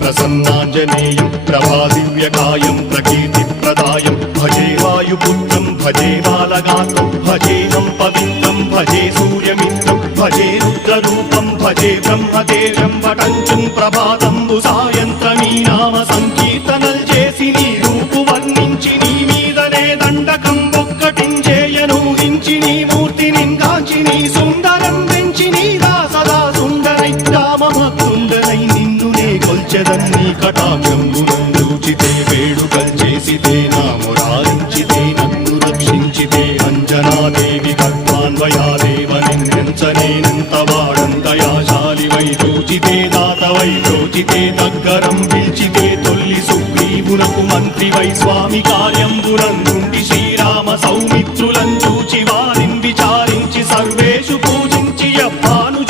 ప్రసన్నాంజనేయం ప్రభాదివ్యకాయం ప్రకీర్తిప్రదాయం భజే వాయుపుత్రం భజే బాలగాత్రం భజేహం పవిత్రం భజే సూర్యమిత్రం భజే రుద్రరూపం భజే బ్రహ్మదేవం వటంచుం ప్రభాతంబు సాయంత్రమీ నామ సంకీర్తనల్ చేసి నీ రూపు వర్ణించి నీ మీదనే దండకం ఒక్కటించేయనూహించి నీ మూర్తిని కాంచి నీ సుందరం పెంచి నీదా సదా సుందరై నిన్నునే కొల్చెదన్ని కటాక్షంబునందూచితే వేడుకల్ చేసితే నా మురారించితే నన్ను రక్షించితే అంజనాదేవి కర్మాన్వయాదేవ నిన్నెంచనేనంత వాడంతయాశాలివై చూచితే దాతవై చూచితే దగ్గరం పిలిచితే తొల్లి సుగ్రీవునకు మంత్రివై స్వామి కార్యంబునందుండి శ్రీరామ సౌమిత్రులను చూచి వారిని విచారించి సర్వేషు పూజించి అప్పాను